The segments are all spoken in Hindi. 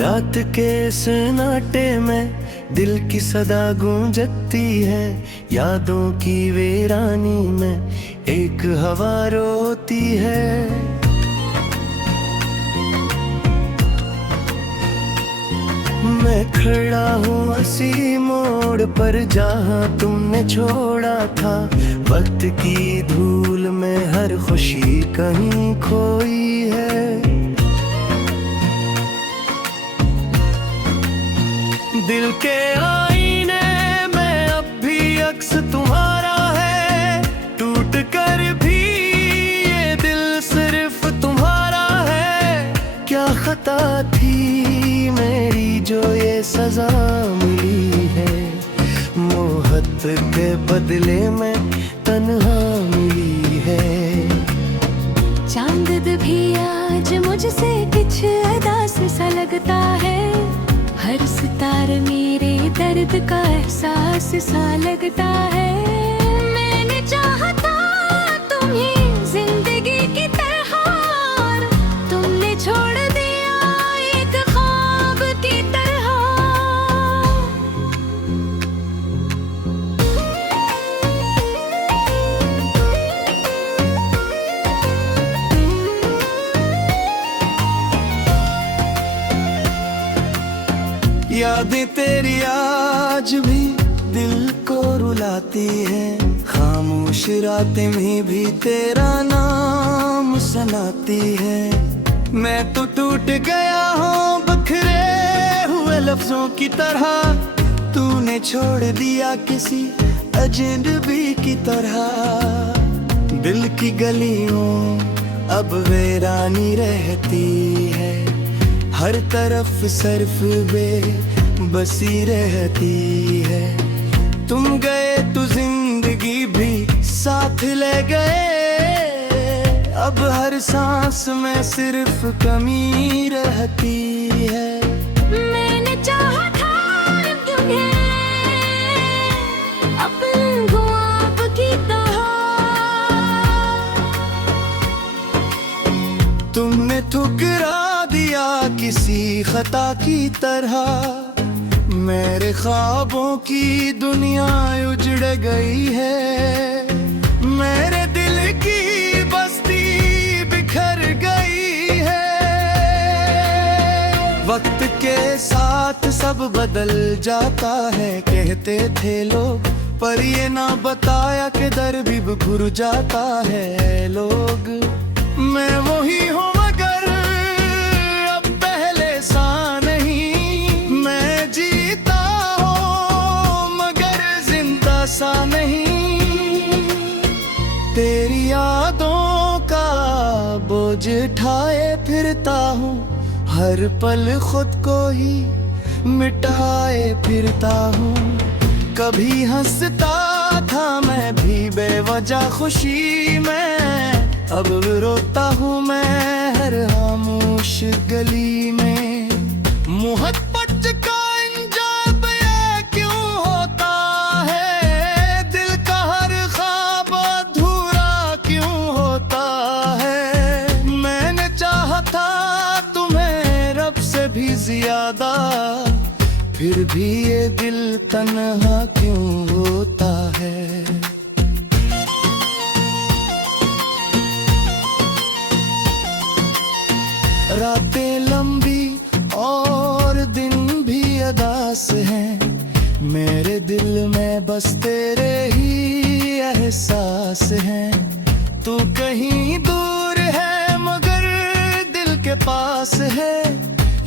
रात के सन्नाटे में दिल की सदा गूंजती है, यादों की वीरानी में एक हवा रोती है। मैं खड़ा हूँ उसी मोड़ पर जहाँ तुमने छोड़ा था। वक्त की धूल में हर खुशी कहीं खोई है। दिल के आईने में अब भी अक्स तुम्हारा है, टूट कर भी ये दिल सिर्फ तुम्हारा है। क्या खता थी मेरी जो ये सजा मिली है, मोहब्बत के बदले में तन्हा मिली है। चांद भी आज मुझसे कुछ अदास सा लगता है, हर सितार मेरे दर्द का एहसास सा लगता है। मैंने चाहा था तुम्हें जिंदगी की तरह, तुमने छोड़ दिया एक ख्वाब की तरह। यादें तेरी आज भी दिल को रुलाती है, खामोश रातें में भी तेरा नाम सुनाती है। मैं तो टूट गया हूँ बिखरे हुए लफ्जों की तरह, तूने छोड़ दिया किसी अजनबी की तरह। दिल की गलियों अब वीरानी रहती है, हर तरफ सिर्फ बेबसी रहती है। तुम गए तो जिंदगी भी साथ ले गए, अब हर सांस में सिर्फ कमी रहती है। मैंने चाहा था तुम्हें अपने ख्वाब की तरह, तुमने ठुकरा दिया किसी खता की तरह। मेरे ख्वाबों की दुनिया उजड़ गई है, मेरे दिल की बस्ती बिखर गई है। वक्त के साथ सब बदल जाता है कहते थे लोग, पर ये ना बताया कि दर भी घुर जाता है लोग। मैं वही हूँ मगर अब पहले सा नहीं, मैं जीता हूँ मगर जिंदा सा नहीं। तेरी यादों का बोझ उठाए फिरता हूँ, हर पल खुद को ही मिटाए फिरता हूँ। कभी हंसता था मैं भी बेवजह खुशी में, अब रोता हूँ मैं हर खामोश गली में। मोहब्बत का इंजाम ये क्यों होता है, दिल का हर ख्वाब अधूरा क्यों होता है। मैंने चाहा था तुम्हें रब से भी ज्यादा, फिर भी ये दिल तन्हा क्यों होता है। रातें लंबी और दिन भी अदास हैं, मेरे दिल में बस तेरे ही एहसास हैं। तू कहीं दूर है मगर दिल के पास है,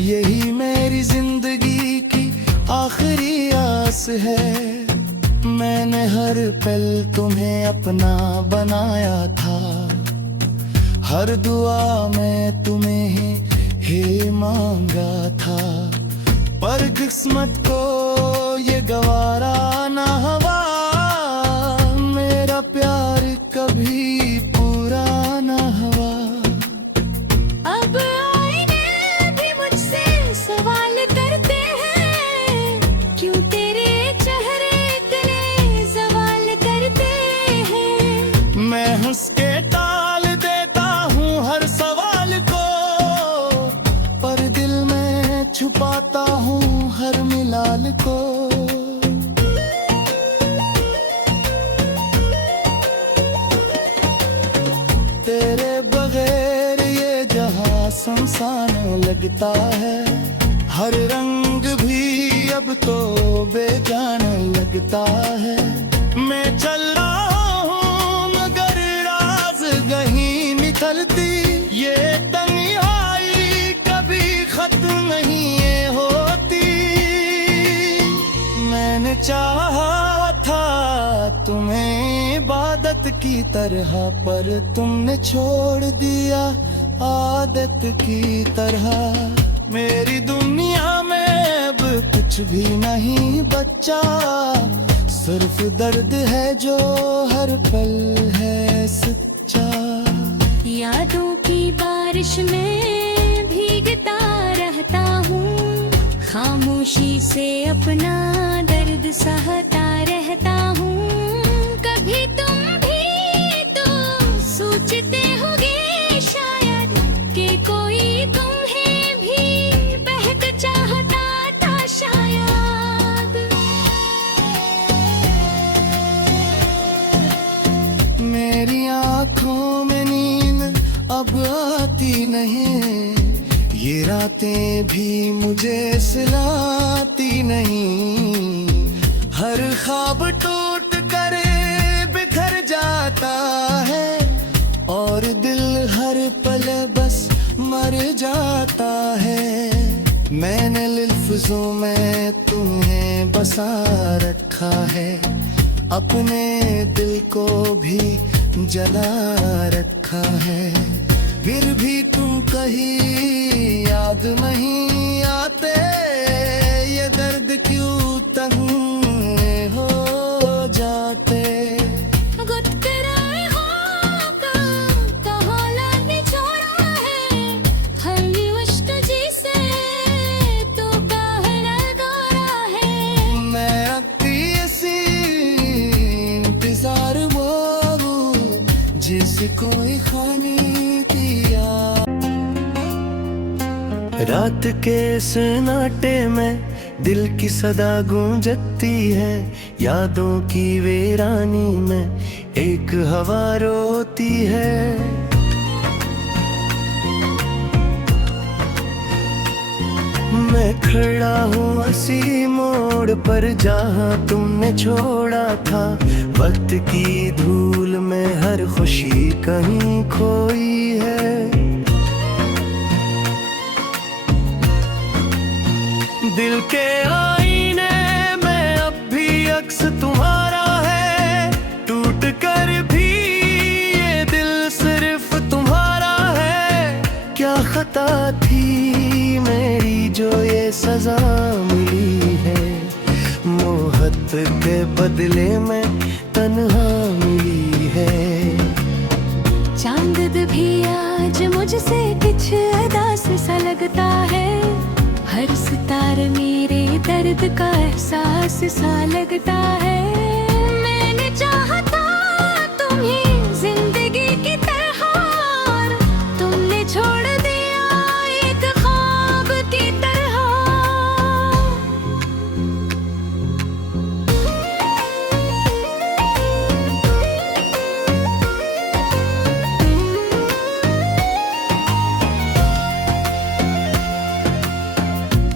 यही मेरी जिंदगी की आखिरी आस है। मैंने हर पल तुम्हें अपना बनाया था, हर दुआ में तुम्हें ही मांगा था, पर किस्मत को ये गवारा ना हुआ। मेरा प्यार कभी पूरा ना हुआ। अब आईने भी मुझसे सवाल करते हैं, क्यों तेरे चेहरे इतने सवाल करते हैं। मैं हंस के टाल देता हूँ हर सवाल को, पर दिल में छुपा लगता है। हर रंग भी अब तो बेजान लगता है। मैं चल रहा हूँ मगर राज कहीं निकलती, ये तन्हाई कभी खत्म नहीं होती। मैंने चाहा था तुम्हें इबादत की तरह, पर तुमने छोड़ दिया आदत की तरह। मेरी दुनिया में अब कुछ भी नहीं बचा, सिर्फ दर्द है जो हर पल है सच्चा। यादों की बारिश में भीगता रहता हूँ, खामोशी से अपना दर्द सहता रहता हूँ। कभी तुम भी तो सोचते होगे शायद कि कोई तुम्हें भी बहक चाहता था शायद। मेरी आँखों में नींद अब आती नहीं, ये रातें भी मुझे सिलाती नहीं। हर ख्वाब टूट कर बिखर जाता है, और दिल हर पल बस मर जाता है। मैंने लफ्ज़ों में तुम्हें बसा रखा है, अपने दिल को भी जला रखा है। फिर भी तुम कहीं याद नहीं आते, ये दर्द क्यों तंग हो जाते। जिसे कोई खाने दिया। रात के सन्नाटे में दिल की सदा गूंजती है, यादों की वीरानी में एक हवा रोती है। मैं खड़ा हूँ इसी मोड़ पर जहाँ तुमने छोड़ा था। वक्त की धूल में हर खुशी कहीं खोई है। दिल के आईने में अब भी अक्स तुम्हारा है, टूट कर भी ये दिल सिर्फ तुम्हारा है। क्या खता थी मेरी जो ये सजा मिली है, मोहब्बत के बदले में तन्हा मिली है। चांद भी आज मुझसे कुछ अदा सा लगता है, हर सितार मेरे दर्द का एहसास सा लगता है। मैंने चाहा था तुम्हें जिंदगी की तरह, और तुमने छोड़ दिया एक ख्वाब की तरह।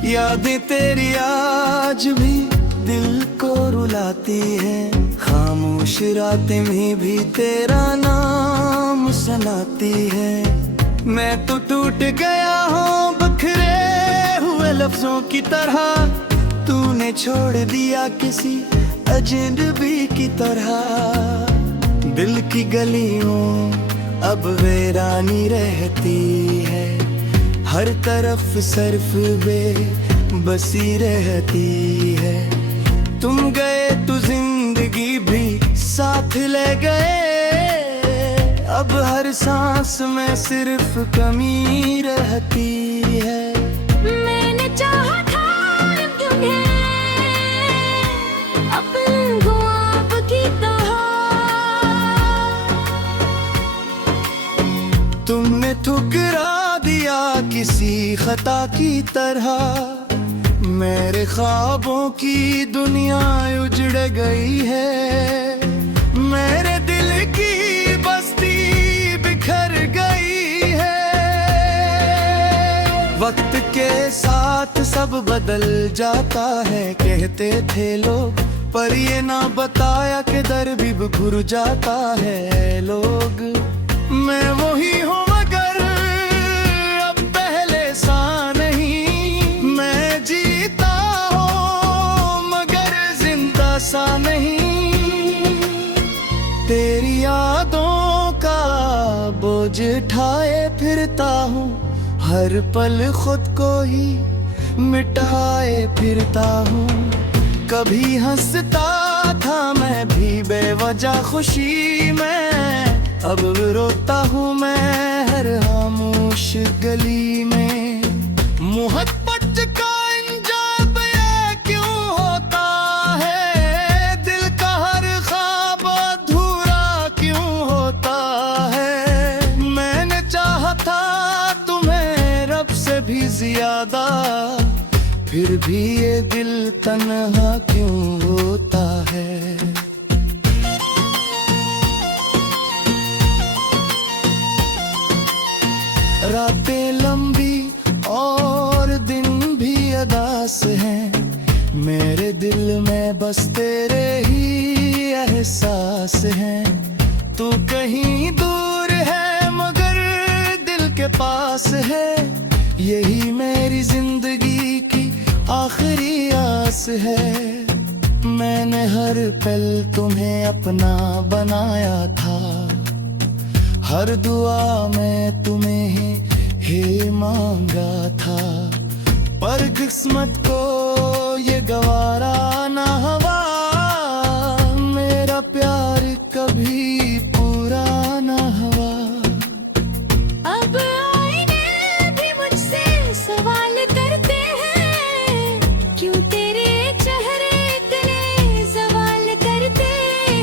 यादें तेरी आज भी दिल को रुलाती है, खामोश रातें में भी तेरा नाम सुनाती है। मैं तो टूट गया हूँ बिखरे हुए लफ्जों की तरह, तूने छोड़ दिया किसी अजनबी की तरह। दिल की गलियों अब वीरानी रहती है, हर तरफ सिर्फ बेबसी रहती है। तुम गए तो जिंदगी भी साथ ले गए, अब हर सांस में सिर्फ कमी रहती है। मैंने चाहा था तुम्हें अपने ख्वाब की तरह, तुमने ठुकरा दिया किसी खता की तरह। मेरे ख्वाबों की दुनिया उजड़ गई है, मेरे दिल की बस्ती बिखर गई है। वक्त सब बदल जाता है कहते थे लोग, पर ये ना बताया कि दर भी घुर जाता है लोग। मैं वही हूँ मगर अब पहले सा नहीं, मैं जीता हूँ मगर जिंदा सा नहीं। तेरी यादों का बोझ उठाए फिरता हूँ, हर पल खुद को ही मिटाए फिरता हूँ। कभी हंसता था मैं भी बेवजह खुशी में, अब रोता हूँ मैं हर खामोश गली में। मोहब्बत का इंजाम ये क्यों होता है, दिल का हर ख्वाब अधूरा क्यों होता है। मैंने चाहा था तुम्हें रब से भी ज्यादा, फिर भी ये दिल तन्हा क्यों होता है। रातें लंबी और दिन भी अदास हैं, मेरे दिल में बस तेरे ही एहसास हैं। तू कहीं दूर है मगर दिल के पास है, यही मेरी जिंदगी की आखिरी आस है। मैंने हर पल तुम्हें अपना बनाया था, हर दुआ में तुम्हें ही मांगा था, पर किस्मत को ये गवारा ना हुआ, मेरा प्यार कभी पूरा ना हुआ। अब आईने भी मुझसे सवाल करते हैं, क्यों तेरे चेहरे इतने सवाल करते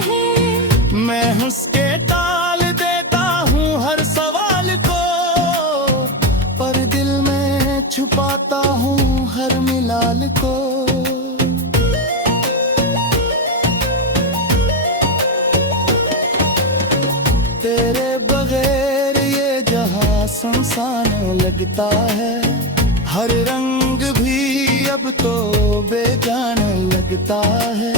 हैं। मैं हंस के टाल देता हूँ हर सवाल को, पर दिल में छुपाता हूँ हर मिलाल को। तेरे बगैर ये जहां सुनसान लगता है, हर रंग भी अब तो बेजान लगता है।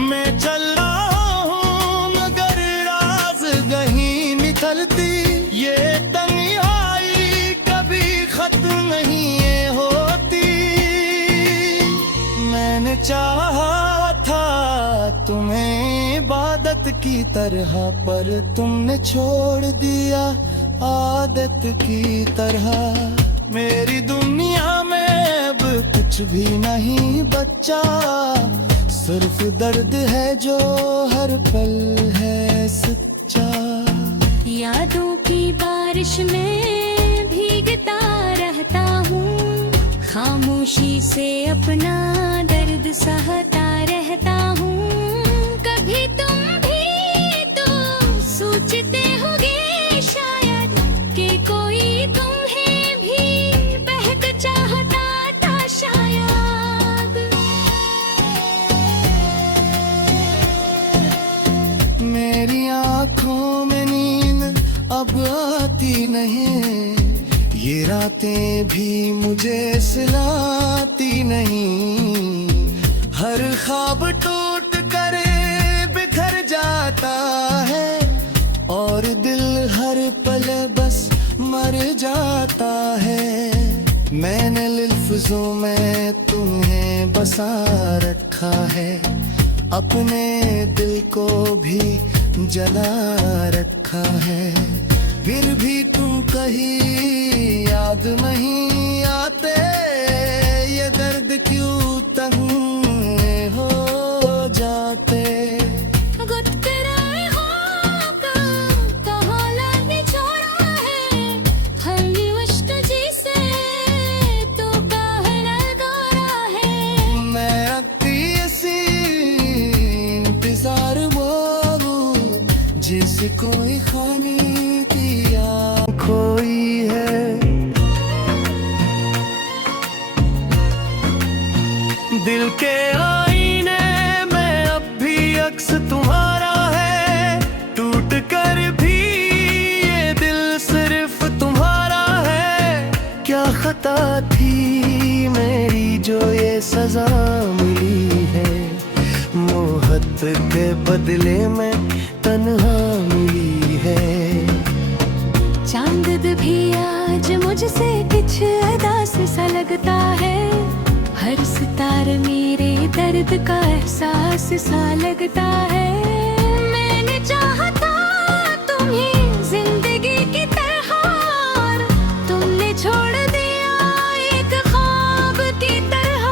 मैं चल रहा हूँ मगर राज कहीं निकलती, ये तन्हाई कभी खत्म नहीं ये होती। मैंने चाहा था तुम्हें इबादत की तरह, पर तुमने छोड़ दिया आदत की तरह। मेरी दुनिया में अब कुछ भी नहीं बचा, सिर्फ दर्द है जो हर पल है सच्चा। यादों की बारिश में भीगता रहता हूँ, खामोशी से अपना दर्द सहता रहता हूँ। कभी तुम भी तो सोचते होगे शायद कि कोई तुम्हें भी बहक चाहता था शायद। मेरी आँखों में नींद अब आती नहीं, ये रातें भी मुझे सिलाती नहीं। हर ख्वाब टूट कर बिखर जाता है, और दिल हर पल बस मर जाता है। मैंने लफ्ज़ों में तुम्हें बसा रखा है, अपने दिल को भी जला रखा है। फिर भी तुम कहीं याद नहीं आते, ये दर्द क्यों तंग हो जाते। जिसे कोई खाने की खोई है, दिल के आईने में अब भी अक्स तुम्हारा है। टूट कर भी ये दिल सिर्फ तुम्हारा है, क्या खता थी मेरी सजा मिली है। मोहत के बदले में तन्हा मिली है। चांद भी आज मुझसे कुछ अदास सा लगता है। हर सितार मेरे दर्द का एहसास सा लगता है। मैंने चाहा था तुम्हें जिंदगी की तरह, तुमने छोड़ दिया एक ख्वाब की तरह।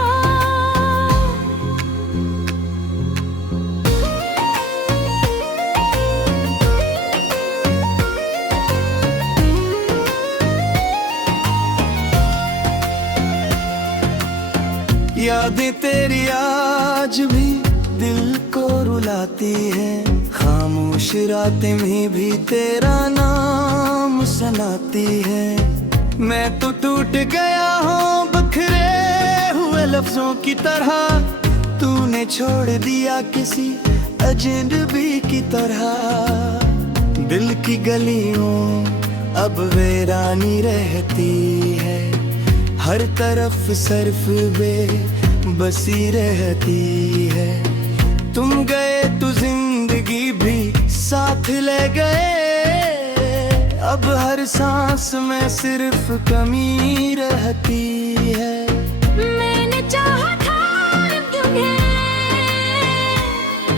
यादें तेरी आज भी दिल को रुलाती है। खामोश रातें में भी तेरा नाम सुनाती है। मैं तो टूट गया हूँ बिखरे हुए लफ्जों की तरह। तूने छोड़ दिया किसी अजनबी की तरह। दिल की गलियों अब वीरानी रहती है। हर तरफ सिर्फ बेबसी रहती है। तुम गए तो जिंदगी भी साथ ले गए। अब हर सांस में सिर्फ कमी रहती है। मैंने चाहा था तुम्हें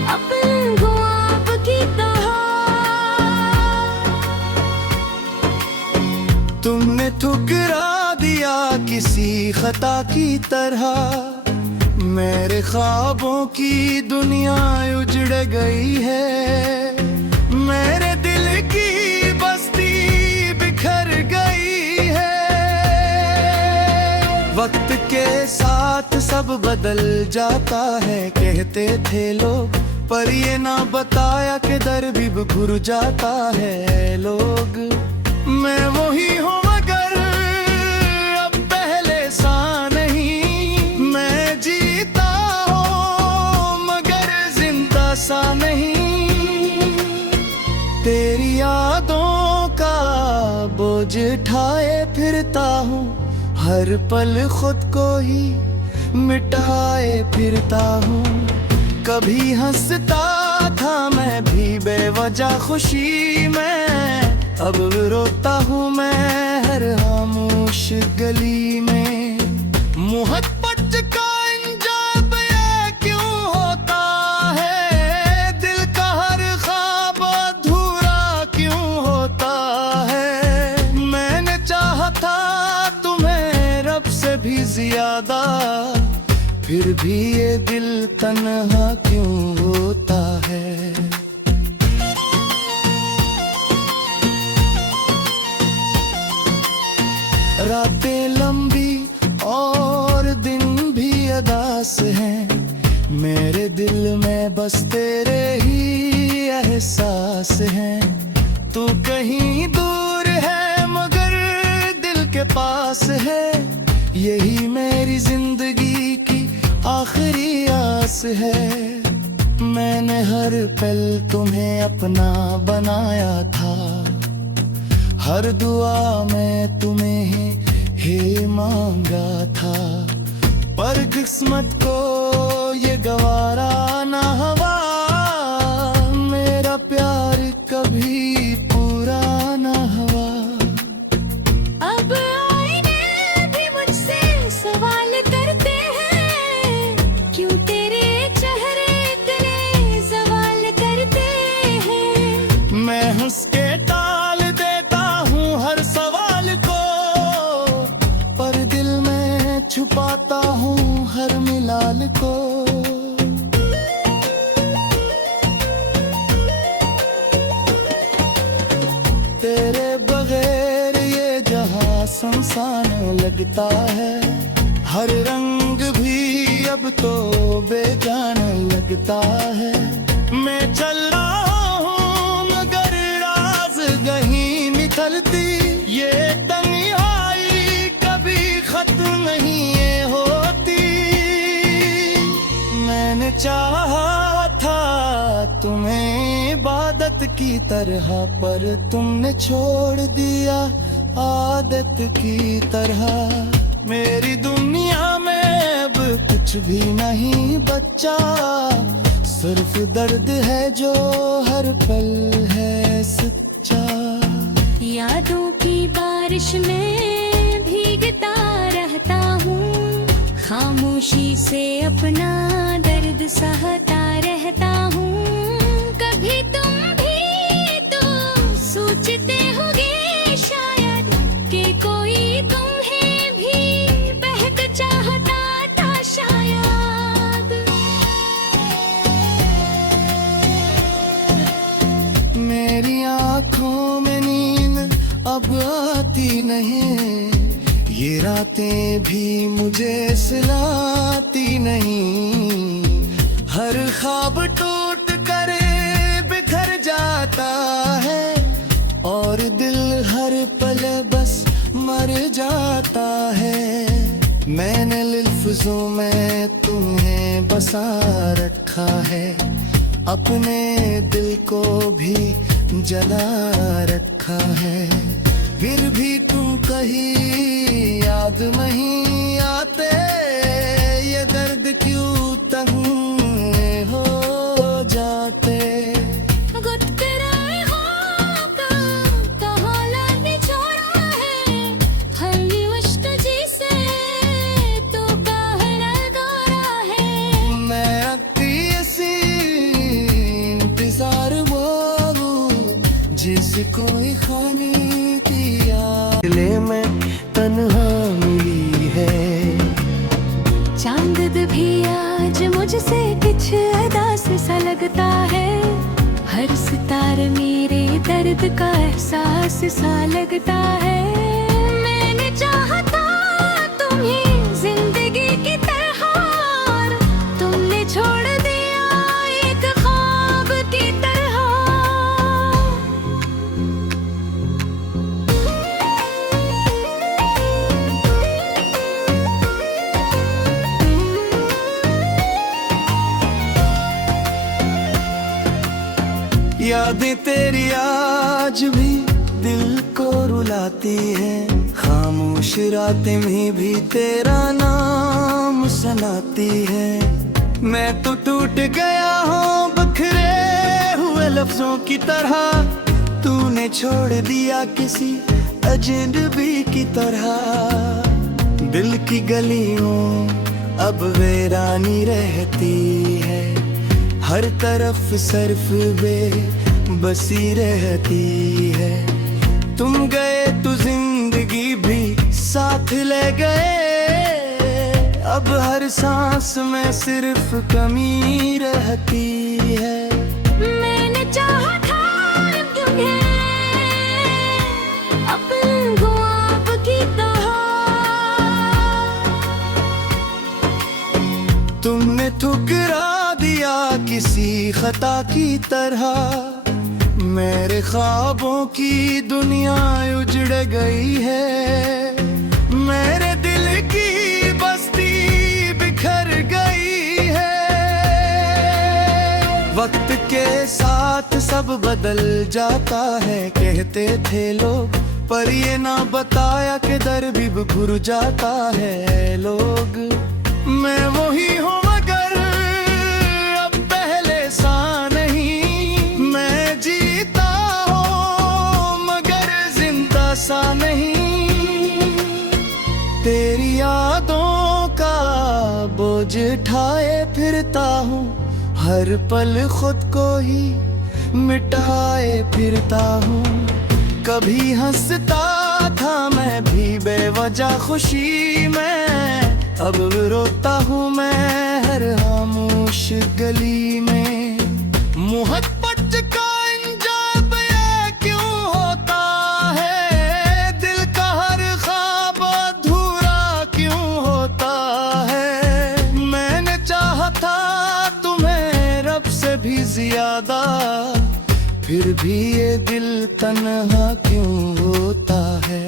अपने ख्वाब की तरह, तुमने ठुकरा दिया किसी खता की तरह। मेरे ख्वाबों की दुनिया उजड़ गई है। मेरे दिल की बस्ती बिखर गई है। वक्त के साथ सब बदल जाता है कहते थे लोग, पर ये ना बताया कि दर भी घुर जाता है लोग। मैं वही हूँ मगर अब पहले सा नहीं। मैं जीता हूँ मगर जिंदा सा नहीं। तेरी यादों का बोझ उठाए फिरता हूँ। हर पल खुद को ही मिटाए फिरता हूँ। कभी हंसता था मैं भी बेवजह खुशी में। अब रोता हूँ मैं हर खामोश गली में। मोहब्बत का इंजाम ये क्यों होता है? दिल का हर ख्वाब अधूरा क्यों होता है? मैंने चाहा था तुम्हें रब से भी ज्यादा, फिर भी ये दिल तन्हा क्यों होता है? रातें लंबी और दिन भी अदास हैं। मेरे दिल में बस तेरे ही एहसास हैं। तू कहीं दूर है मगर दिल के पास है। यही मेरी जिंदगी की आखिरी आस है। मैंने हर पल तुम्हें अपना बनाया था। हर दुआ में तुम्हें ही मांगा था, पर किस्मत को ये गवारा ना हुआ। मेरा प्यार कभी पूरा ना हुआ। अब आईने भी मुझसे सवाल करते हैं, क्यों तेरे चेहरे इतने सवाल करते हैं। मैं हंस के टाल देता हूँ हर सवाल को, पर दिल में छुपाता हूँ हर मिलाल को। तेरे बगैर ये जहां सुनसान लगता है। हर रंग भी अब तो बेजान लगता है। मैं चल रहा हूँ मगर राज कहीं निकलती। ये तन्हाई कभी खत्म नहीं होती। मैंने चाहा था तुम्हें इबादत की तरह, पर तुमने छोड़ दिया आदत की तरह। मेरी दुनिया में अब कुछ कुछ भी नहीं बच्चा, सिर्फ दर्द है जो हर पल है सच्चा। यादों की बारिश में भीगता रहता हूँ, खामोशी से अपना दर्द सहता रहता हूँ। कभी तुम भी तो सोचते होगे शायद कि कोई तुम्हें भी बहक चाहता था शायद। मेरी आँखों में नींद अब आती नहीं, ये रातें भी मुझे सिलाती नहीं। हर ख्वाब टूट कर बिखर जाता है, और दिल हर पल बस मर जाता है। मैंने लफ्ज़ों में तुम्हें बसा रखा है, अपने दिल को भी जला रखा है। फिर भी तुम कहीं याद नहीं आते, ये दर्द क्यों तंग हो जाते। जिसे कोई खाने की आले में तन्हा मिली है। चांद भी आज मुझसे कुछ अदास सा लगता है, हर सितार मेरे दर्द का एहसास सा लगता है। मैंने चाहा था तुम्हें जिंदगी की तरह, तुमने छोड़ दिया एक ख्वाब की तरह। यादें तेरी आज भी दिल को रुलाती है, खामोश रातें में भी तेरा नाम सुनाती है। मैं तो टूट गया हूँ बिखरे हुए लफ्जों की तरह, तूने छोड़ दिया किसी अजनबी की तरह। दिल की गलियों अब वीरानी रहती है, हर तरफ सिर्फ बेबसी रहती है। तुम गए तो जिंदगी भी साथ ले गए, अब हर सांस में सिर्फ कमी रहती है। मैंने चाहा था तुम्हें अपने ख्वाब की तरह, तुमने ठुकरा दिया किसी खता की तरह। मेरे ख्वाबों की दुनिया उजड़ गई है, मेरे दिल की बस्ती बिखर गई है। वक्त के साथ सब बदल जाता है कहते थे लोग, पर ये ना बताया कि दर भी घुर जाता है लोग। मैं वही हूँ मगर अब पहले सा नहीं, मैं जीता हूँ मगर जिंदा सा नहीं। तेरी यादों का बोझ उठाए फिरता हूँ, हर पल खुद को ही मिटाए फिरता हूँ। कभी हंसता था मैं भी बेवजह खुशी में, अब रोता हूँ मैं हर खामोश गली में। मोहब्बत का इंजाम ये क्यों होता है, दिल का हर ख्वाब अधूरा क्यों होता है। मैंने चाहा था तुम्हें रब से भी ज्यादा, फिर भी ये दिल तन्हा क्यों होता है।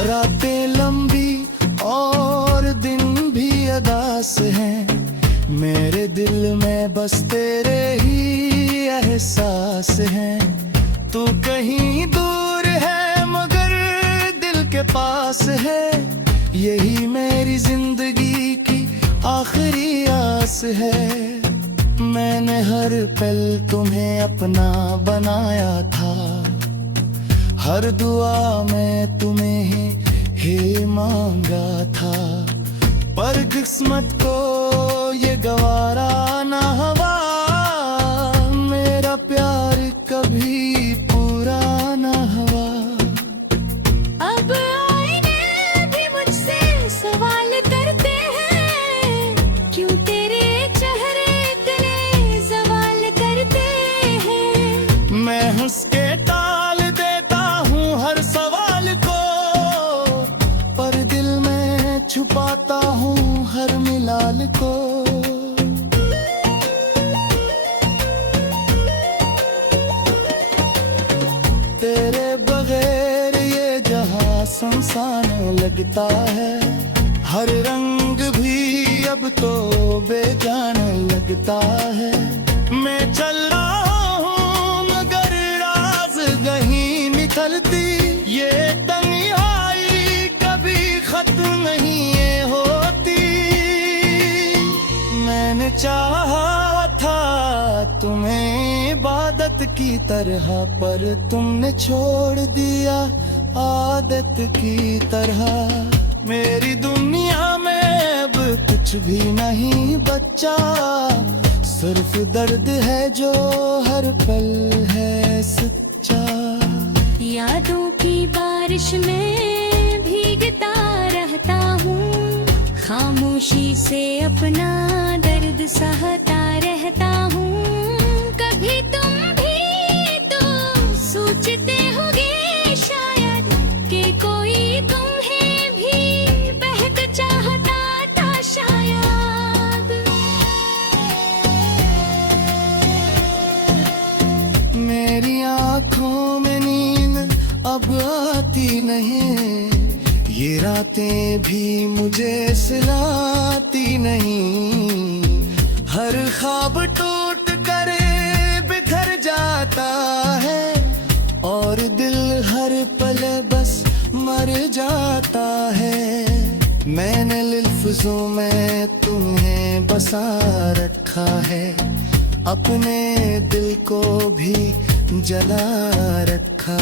रातें लंबी और दिन भी अदास हैं, मेरे दिल में बस तेरे ही एहसास हैं। तू कहीं दूर है मगर पास है, यही मेरी जिंदगी की आखिरी आस है। मैंने हर पल तुम्हें अपना बनाया था, हर दुआ में तुम्हें ही मांगा था, पर किस्मत को ये गवारा ना हुआ, मेरा प्यार कभी पूरा ना हुआ। अब आईने भी मुझसे सवाल करते हैं, क्यों तेरे चेहरे इतने सवाल करते हैं। मैं हंस के टाल देता हूँ हर सवाल को, पर दिल में छुपाता हूँ हर मिलाल को। तेरे बगैर ये जहां सुनसान लगता है, हर रंग भी अब तो बेजान लगता है। मैं चल रहा हूँ मगर राज कहीं निकलती, ये तन्हाई कभी खत्म नहीं ये होती। मैंने चाहा था तुम्हें इबादत की तरह, पर तुमने छोड़ दिया आदत की तरह। मेरी दुनिया में अब कुछ भी नहीं बचा, सिर्फ दर्द है जो हर पल है सच्चा। यादों की बारिश में भीगता रहता हूँ, खामोशी से अपना दर्द सहता रहता हूँ। कभी तुम भी तो सोचते होगे शायद कि कोई तुम्हें भी बहक चाहता था शायद। मेरी आँखों में नींद अब आती नहीं, ये रातें भी मुझे सिलाती नहीं। हर ख्वाब टूट कर बिखर जाता है, और दिल हर पल बस मर जाता है। मैंने लफ्ज़ों में तुम्हें बसा रखा है, अपने दिल को भी जला रखा